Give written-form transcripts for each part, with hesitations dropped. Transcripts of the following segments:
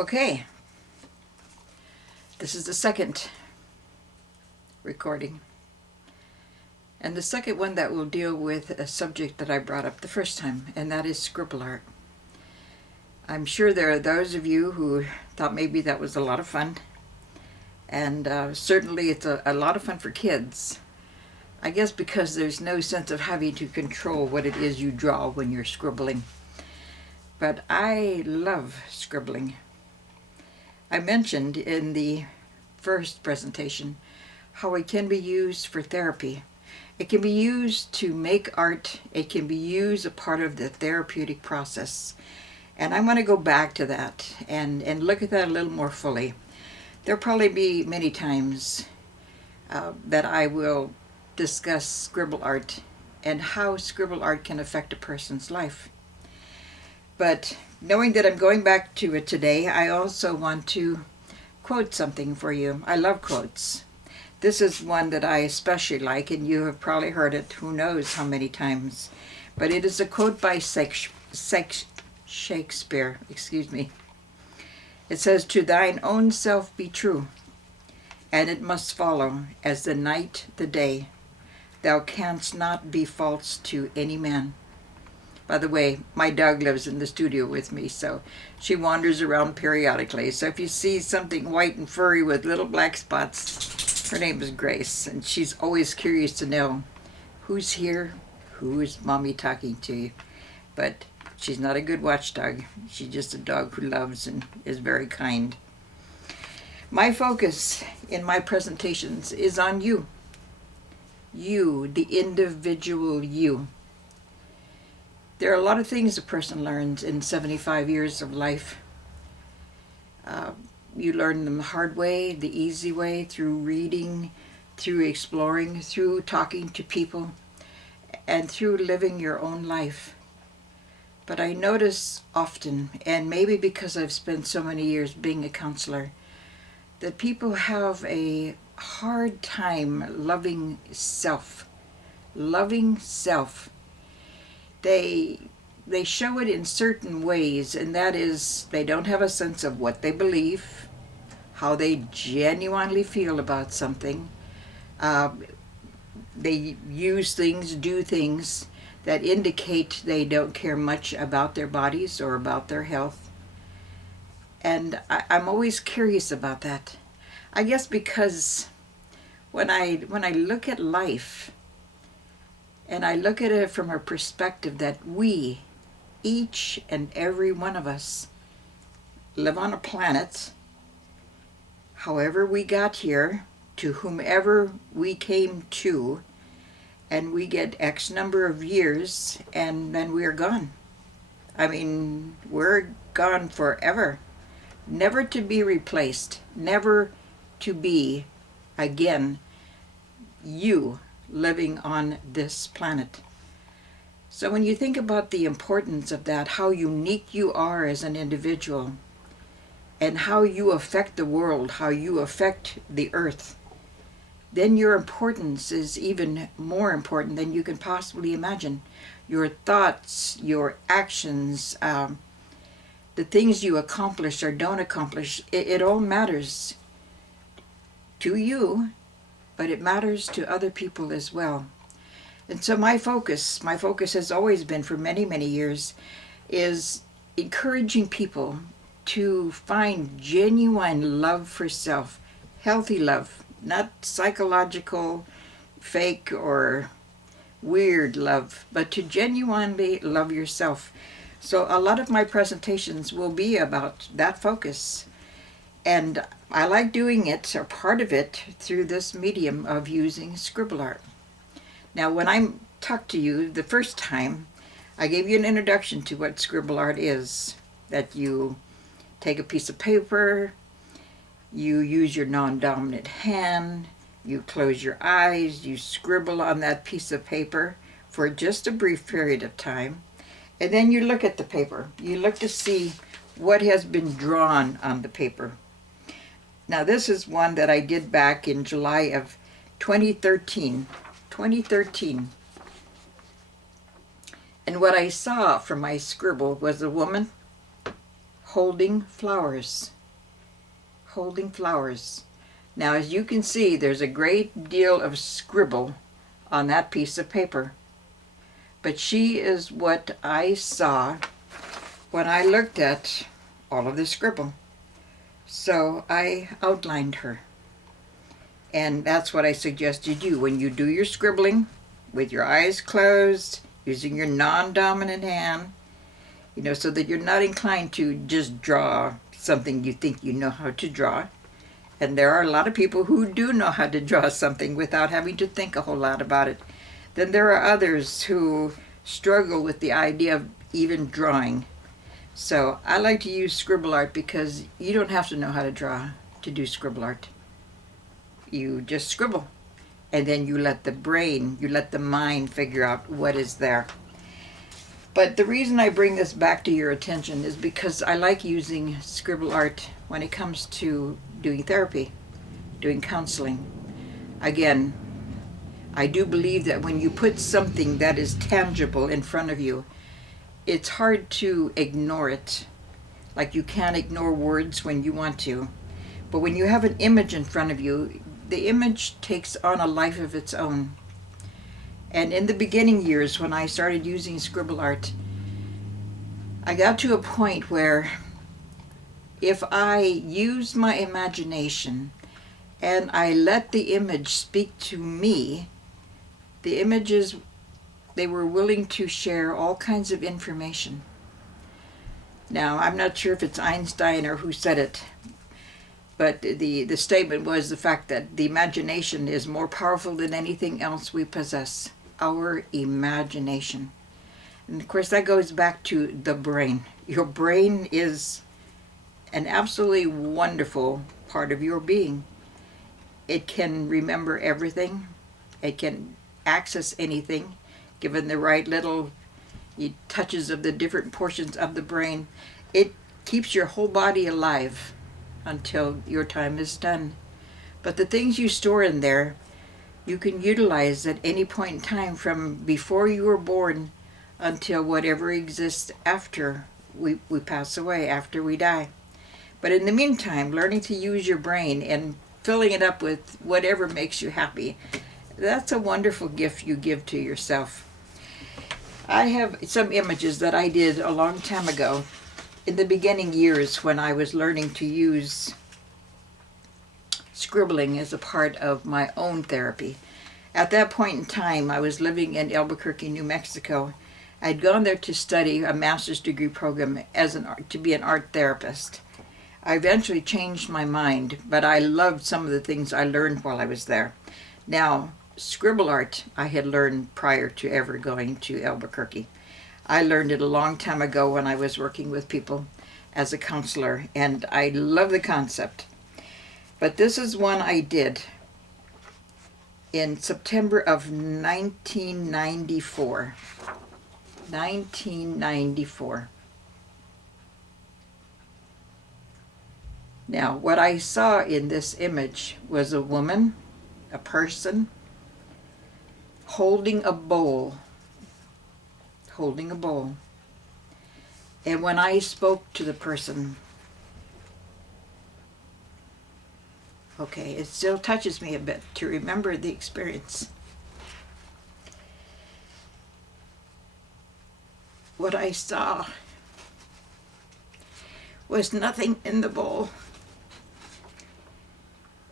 Okay, this is the second recording, and the second one that will deal with a subject that I brought up the first time, and that is scribble art. I'm sure there are those of you who thought maybe that was a lot of fun, and certainly it's a lot of fun for kids. I guess because there's no sense of having to control what it is you draw when you're scribbling. But I love scribbling. I mentioned in the first presentation how it can be used for therapy. It can be used to make art. It can be used a part of the therapeutic process. And I want to go back to that and look at that a little more fully. There'll probably be many times that I will discuss scribble art and how scribble art can affect a person's life. But knowing that I'm going back to it today, I also want to quote something for you. I love quotes. This is one that I especially like, and you have probably heard it who knows how many times. But it is a quote by Shakespeare. It says, "To thine own self be true, and it must follow as the night the day. Thou canst not be false to any man." By the way, my dog lives in the studio with me, so she wanders around periodically. So if you see something white and furry with little black spots, her name is Grace, and she's always curious to know who's here, who is mommy talking to. But she's not a good watchdog. She's just a dog who loves and is very kind. My focus in my presentations is on you. You, the individual you. There are a lot of things a person learns in 75 years of life. You learn them the hard way, the easy way, through reading, through exploring, through talking to people, and through living your own life. But I notice often, and maybe because I've spent so many years being a counselor, that people have a hard time loving self. Loving self. They show it in certain ways, and that is they don't have a sense of what they believe, how they genuinely feel about something. They use things, do things that indicate they don't care much about their bodies or about their health. And I'm always curious about that. I guess because when I look at life, and I look at it from a perspective that we, each and every one of us, live on a planet, however we got here, to whomever we came to, and we get X number of years, and then we are gone. I mean, we're gone forever. Never to be replaced, never to be again you living on this planet. So when you think about the importance of that, how unique you are as an individual, and how you affect the world, how you affect the earth, then your importance is even more important than you can possibly imagine. Your thoughts, your actions, the things you accomplish or don't accomplish, it all matters to you, but it matters to other people as well. And so my focus has always been for many, many years, is encouraging people to find genuine love for self, healthy love, not psychological, fake, or weird love, but to genuinely love yourself. So a lot of my presentations will be about that focus. And I like doing it, or part of it, through this medium of using scribble art. Now, when I talked to you the first time, I gave you an introduction to what scribble art is. That you take a piece of paper, you use your non-dominant hand, you close your eyes, you scribble on that piece of paper for just a brief period of time, and then you look at the paper. You look to see what has been drawn on the paper. Now, this is one that I did back in July of 2013. And what I saw from my scribble was a woman holding flowers. Holding flowers. Now, as you can see, there's a great deal of scribble on that piece of paper. But she is what I saw when I looked at all of the scribble. So I outlined her. And that's what I suggest you do when you do your scribbling, with your eyes closed, using your non-dominant hand, so that you're not inclined to just draw something you think you know how to draw. And there are a lot of people who do know how to draw something without having to think a whole lot about it. Then there are others who struggle with the idea of even drawing. So I like to use scribble art because you don't have to know how to draw to do scribble art. You just scribble, and then you let the mind figure out what is there. But the reason I bring this back to your attention is because I like using scribble art when it comes to doing therapy, doing counseling. Again, I do believe that when you put something that is tangible in front of you, it's hard to ignore it. Like you can't ignore words when you want to. But when you have an image in front of you, the image takes on a life of its own. And in the beginning years, when I started using scribble art, I got to a point where if I use my imagination and I let the image speak to me, the images, they were willing to share all kinds of information. Now, I'm not sure if it's Einstein or who said it, but the statement was the fact that the imagination is more powerful than anything else we possess. Our imagination. And of course that goes back to the brain. Your brain is an absolutely wonderful part of your being. It can remember everything. It can access anything, given the right little touches of the different portions of the brain. It keeps your whole body alive until your time is done. But the things you store in there, you can utilize at any point in time, from before you were born until whatever exists after we pass away, after we die. But in the meantime, learning to use your brain and filling it up with whatever makes you happy, that's a wonderful gift you give to yourself. I have some images that I did a long time ago, in the beginning years when I was learning to use scribbling as a part of my own therapy. At that point in time, I was living in Albuquerque, New Mexico. I'd gone there to study a master's degree program to be an art therapist. I eventually changed my mind, but I loved some of the things I learned while I was there. Now, scribble art I had learned prior to ever going to Albuquerque. I learned it a long time ago when I was working with people as a counselor, and I love the concept. But this is one I did in September of 1994. 1994. Now, what I saw in this image was a woman, a person, holding a bowl. Holding a bowl. And when I spoke to the person, okay, it still touches me a bit to remember the experience. What I saw was nothing in the bowl.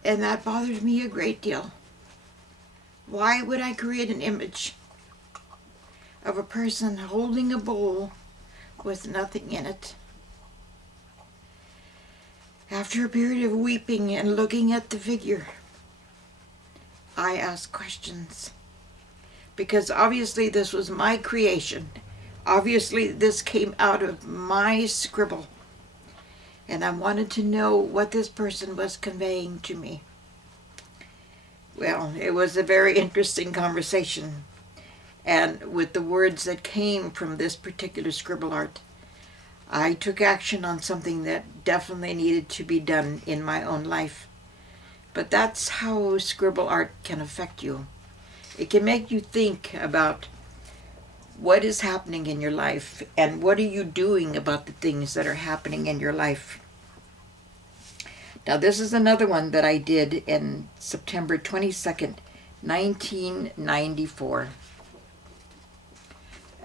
And that bothered me a great deal. Why would I create an image of a person holding a bowl with nothing in it? After a period of weeping and looking at the figure, I asked questions. Because obviously this was my creation. Obviously this came out of my scribble. And I wanted to know what this person was conveying to me. Well, it was a very interesting conversation. And with the words that came from this particular scribble art, I took action on something that definitely needed to be done in my own life. But that's how scribble art can affect you. It can make you think about what is happening in your life and what are you doing about the things that are happening in your life. Now this is another one that I did in September 22nd, 1994.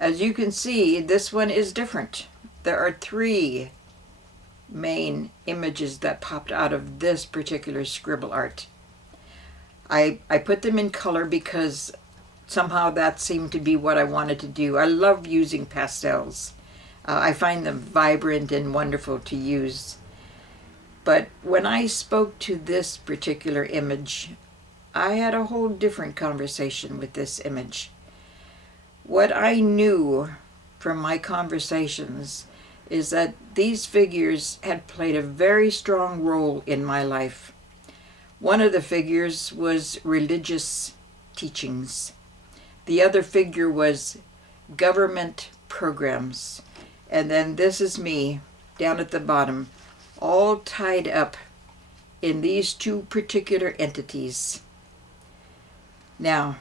As you can see, this one is different. There are 3 main images that popped out of this particular scribble art. I put them in color because somehow that seemed to be what I wanted to do. I love using pastels. I find them vibrant and wonderful to use. But when I spoke to this particular image, I had a whole different conversation with this image. What I knew from my conversations is that these figures had played a very strong role in my life. One of the figures was religious teachings. The other figure was government programs. And then this is me down at the bottom, all tied up in these 2 particular entities. Now,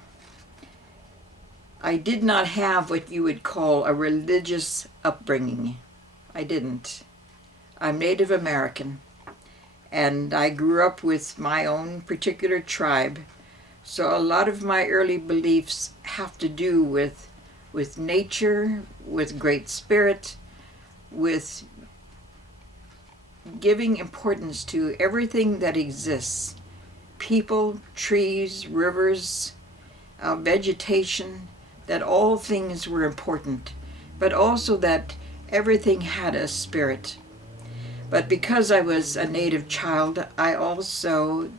I did not have what you would call a religious upbringing. I didn't. I'm Native American, and I grew up with my own particular tribe. So a lot of my early beliefs have to do with nature, with Great Spirit, with giving importance to everything that exists. People, trees, rivers, vegetation, that all things were important, but also that everything had a spirit. But because I was a Native child, I also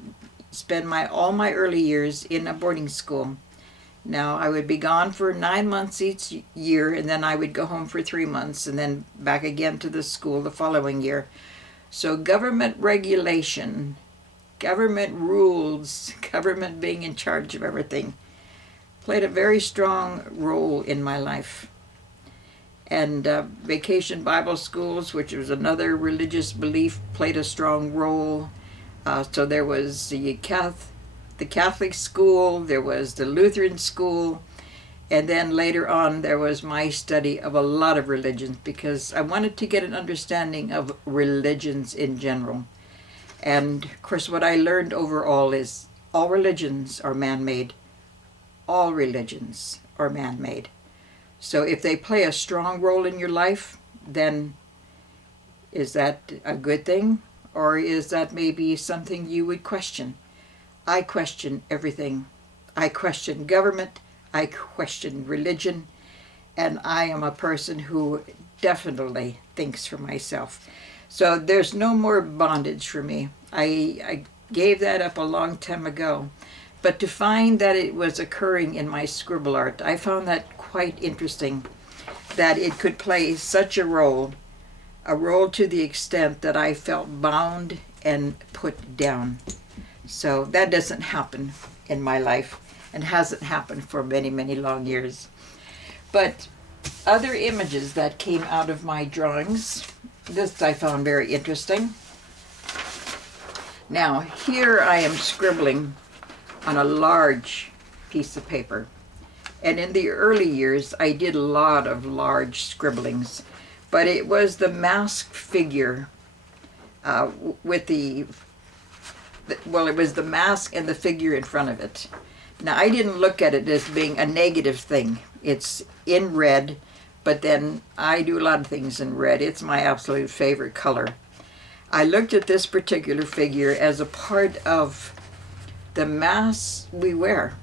spent all my early years in a boarding school. Now, I would be gone for 9 months each year, and then I would go home for 3 months, and then back again to the school the following year. So government regulation, government rules, government being in charge of everything, played a very strong role in my life. And vacation Bible schools, which was another religious belief, played a strong role. So there was the Catholic school, there was the Lutheran school, and then later on there was my study of a lot of religions because I wanted to get an understanding of religions in general. And of course what I learned overall is all religions are man-made. All religions are man-made. So if they play a strong role in your life, then is that a good thing? Or is that maybe something you would question? I question everything. I question government. I question religion. And I am a person who definitely thinks for myself. So there's no more bondage for me. I gave that up a long time ago. But to find that it was occurring in my scribble art, I found that quite interesting, that it could play such a role to the extent that I felt bound and put down. So that doesn't happen in my life and hasn't happened for many, many long years. But other images that came out of my drawings, this I found very interesting. Now, here I am scribbling on a large piece of paper. And in the early years, I did a lot of large scribblings. But it was the masked figure with it was the mask and the figure in front of it. Now, I didn't look at it as being a negative thing. It's in red, but then I do a lot of things in red. It's my absolute favorite color. I looked at this particular figure as a part of the masks we wear,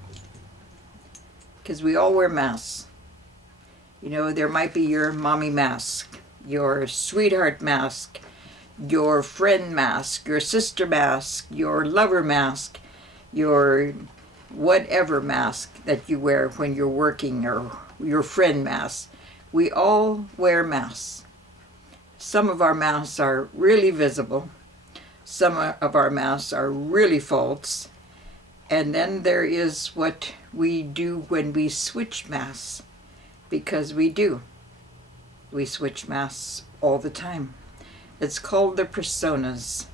because we all wear masks. You know, there might be your mommy mask, your sweetheart mask, your friend mask, your sister mask, your lover mask, your whatever mask that you wear when you're working, or your friend mask. We all wear masks. Some of our masks are really visible. Some of our masks are really false. And then there is what we do when we switch masks, because we do. We switch masks all the time. It's called the personas.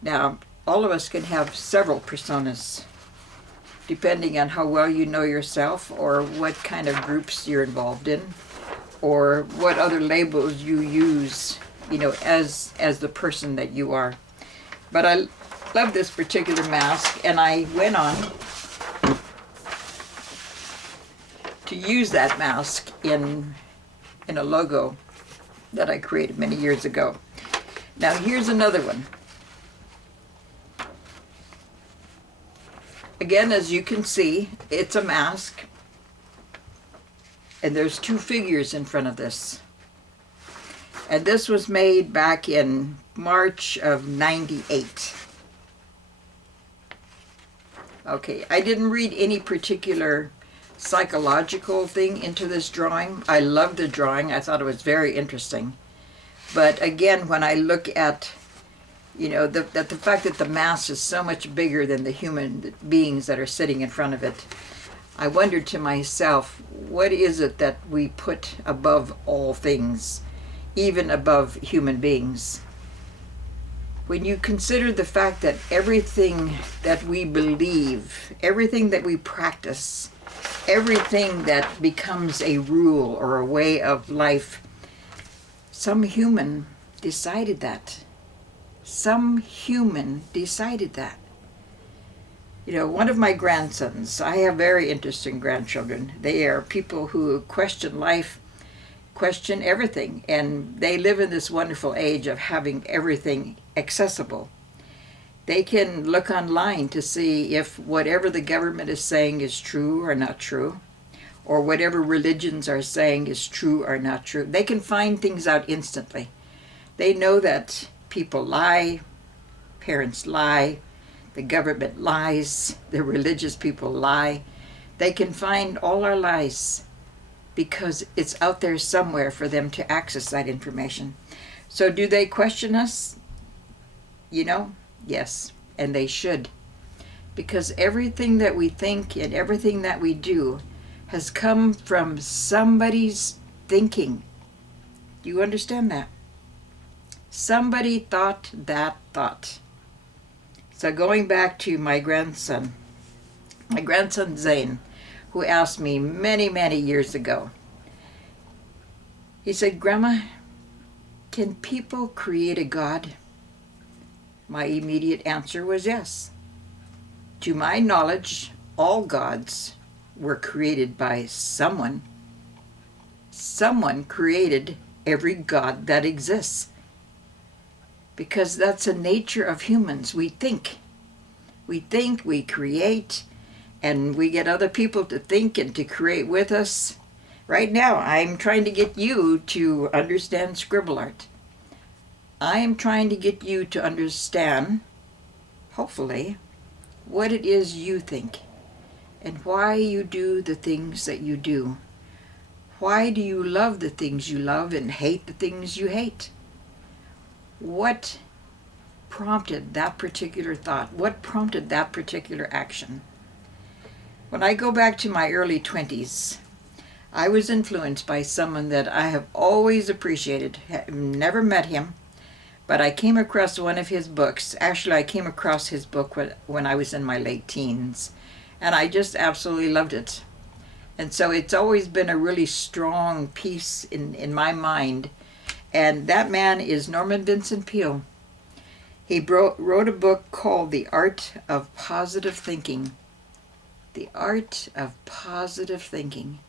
Now, all of us can have several personas. depending on how well you know yourself or what kind of groups you're involved in or what other labels you use, as the person that you are. But I love this particular mask, and I went on to use that mask in a logo that I created many years ago. Now here's another one. Again, as you can see, it's a mask, and there's two figures in front of this. And this was made back in March of '98. Okay, I didn't read any particular psychological thing into this drawing. I loved the drawing. I thought it was very interesting. But again, when I look at, the fact that the mask is so much bigger than the human beings that are sitting in front of it, I wondered to myself, what is it that we put above all things, even above human beings? When you consider the fact that everything that we believe, everything that we practice, everything that becomes a rule or a way of life, some human decided that. Some human decided that. One of my grandsons, I have very interesting grandchildren. They are people who question life, question everything, and they live in this wonderful age of having everything accessible. They can look online to see if whatever the government is saying is true or not true, or whatever religions are saying is true or not true. They can find things out instantly. They know that people lie, parents lie, the government lies, the religious people lie. They can find all our lies because it's out there somewhere for them to access that information. So do they question us? Yes, and they should. Because everything that we think and everything that we do has come from somebody's thinking. Do you understand that? Somebody thought that thought. So going back to my grandson Zane, who asked me many, many years ago, he said, "Grandma, can people create a God?" My immediate answer was yes. To my knowledge, all gods were created by someone. Someone created every god that exists. Because that's the nature of humans. We think, we create, and we get other people to think and to create with us. Right now, I'm trying to get you to understand scribble art. I am trying to get you to understand, hopefully, what it is you think and why you do the things that you do. Why do you love the things you love and hate the things you hate? What prompted that particular thought? What prompted that particular action? When I go back to my early 20s, I was influenced by someone that I have always appreciated. Never met him, but I came across one of his books. Actually, I came across his book when I was in my late teens, and I just absolutely loved it. And so it's always been a really strong piece in my mind. And that man is Vincent Peale. He wrote a book called The Art of Positive Thinking. The Art of Positive Thinking.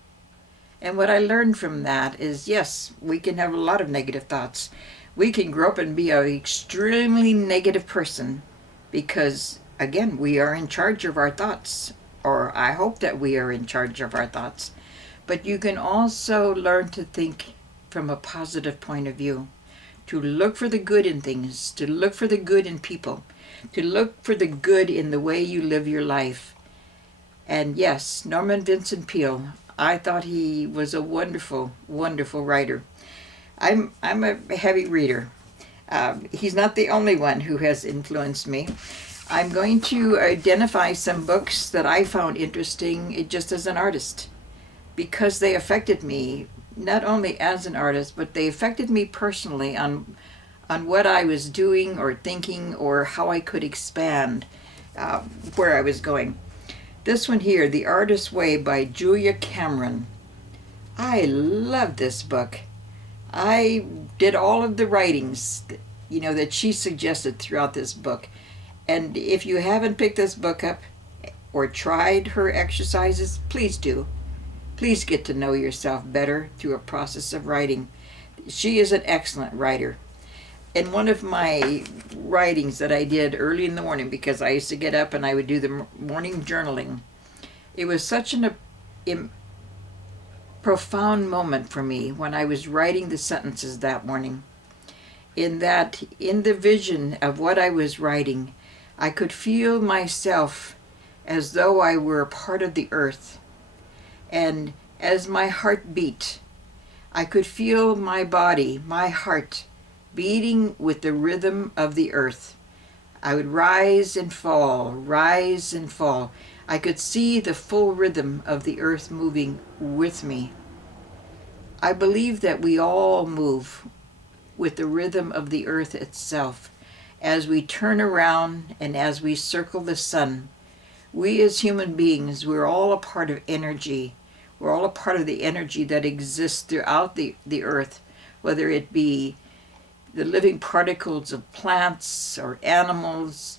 And what I learned from that is, yes, we can have a lot of negative thoughts. We can grow up and be an extremely negative person because, again, we are in charge of our thoughts. Or I hope that we are in charge of our thoughts. But you can also learn to think from a positive point of view, to look for the good in things, to look for the good in people, to look for the good in the way you live your life. And yes, Vincent Peale, I thought he was a wonderful, wonderful writer. I'm a heavy reader. He's not the only one who has influenced me. I'm going to identify some books that I found interesting just as an artist, because they affected me not only as an artist, but they affected me personally on what I was doing or thinking or how I could expand where I was going. This one here, The Artist's Way by Julia Cameron. I love this book. I did all of the writings, that she suggested throughout this book. And if you haven't picked this book up or tried her exercises, please do. Please get to know yourself better through a process of writing. She is an excellent writer. In one of my writings that I did early in the morning, because I used to get up and I would do the morning journaling, it was such a profound moment for me when I was writing the sentences that morning. In the vision of what I was writing, I could feel myself as though I were a part of the earth. And as my heart beat, I could feel my body, my heart, beating with the rhythm of the earth. I would rise and fall, rise and fall. I could see the full rhythm of the earth moving with me. I believe that we all move with the rhythm of the earth itself. As we turn around and as we circle the sun, we as human beings, we're all a part of energy. We're all a part of the energy that exists throughout the earth, whether it be the living particles of plants or animals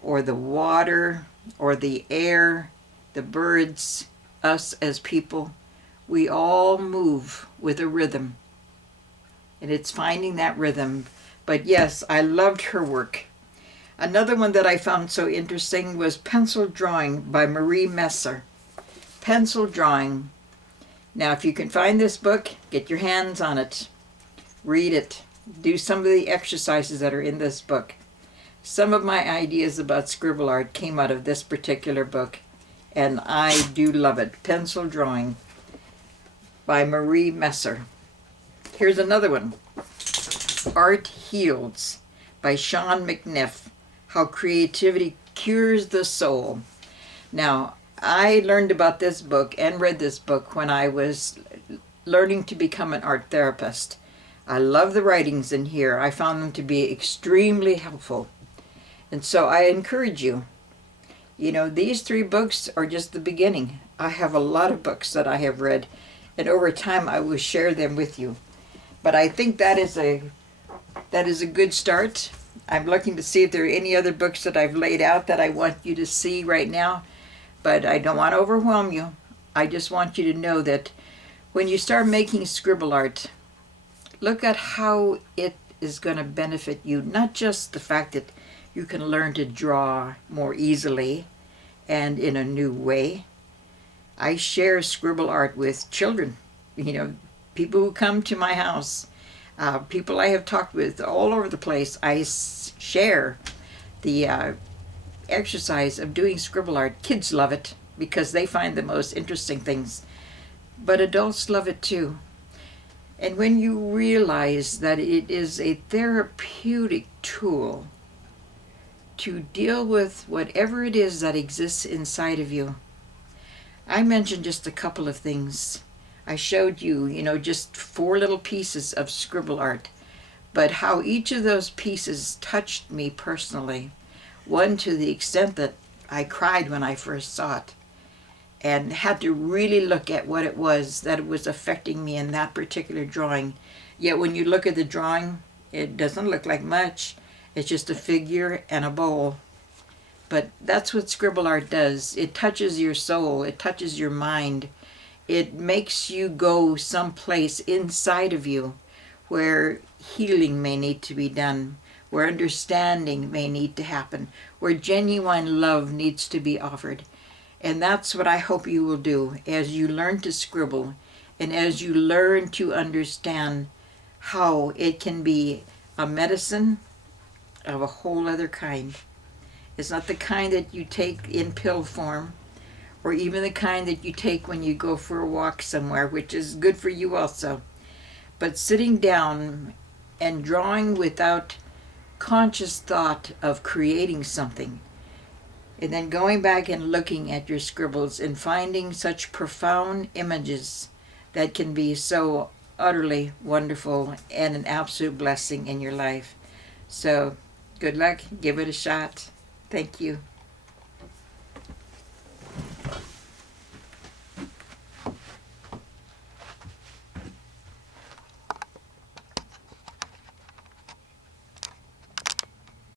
or the water or the air, the birds, us as people. We all move with a rhythm. And it's finding that rhythm. But yes, I loved her work. Another one that I found so interesting was Pencil Drawing by Marie Messer. Pencil Drawing. Now, if you can find this book, get your hands on it. Read it. Do some of the exercises that are in this book. Some of my ideas about scribble art came out of this particular book, and I do love it. Pencil Drawing by Marie Messer. Here's another one. Art Heals by Sean McNiff. How Creativity Cures the Soul. Now, I learned about this book and read this book when I was learning to become an art therapist. I love the writings in here. I found them to be extremely helpful. And so I encourage you. These 3 books are just the beginning. I have a lot of books that I have read, and over time I will share them with you. But I think that is a good start. I'm looking to see if there are any other books that I've laid out that I want you to see right now. But I don't want to overwhelm you. I just want you to know that when you start making scribble art, look at how it is going to benefit you. Not just the fact that you can learn to draw more easily and in a new way. I share scribble art with children, people who come to my house, people I have talked with all over the place. I share the exercise of doing scribble art. Kids love it because they find the most interesting things, but adults love it too. And when you realize that it is a therapeutic tool to deal with whatever it is that exists inside of you. I mentioned just a couple of things. I showed you, just 4 little pieces of scribble art, but how each of those pieces touched me personally. One to the extent that I cried when I first saw it and had to really look at what it was that was affecting me in that particular drawing. Yet when you look at the drawing, it doesn't look like much. It's just a figure and a bowl. But that's what scribble art does. It touches your soul. It touches your mind. It makes you go someplace inside of you where healing may need to be done, where understanding may need to happen, where genuine love needs to be offered. And that's what I hope you will do as you learn to scribble and as you learn to understand how it can be a medicine of a whole other kind. It's not the kind that you take in pill form, or even the kind that you take when you go for a walk somewhere, which is good for you also. But sitting down and drawing without conscious thought of creating something, and then going back and looking at your scribbles and finding such profound images that can be so utterly wonderful and an absolute blessing in your life. So good luck. Give it a shot. Thank you.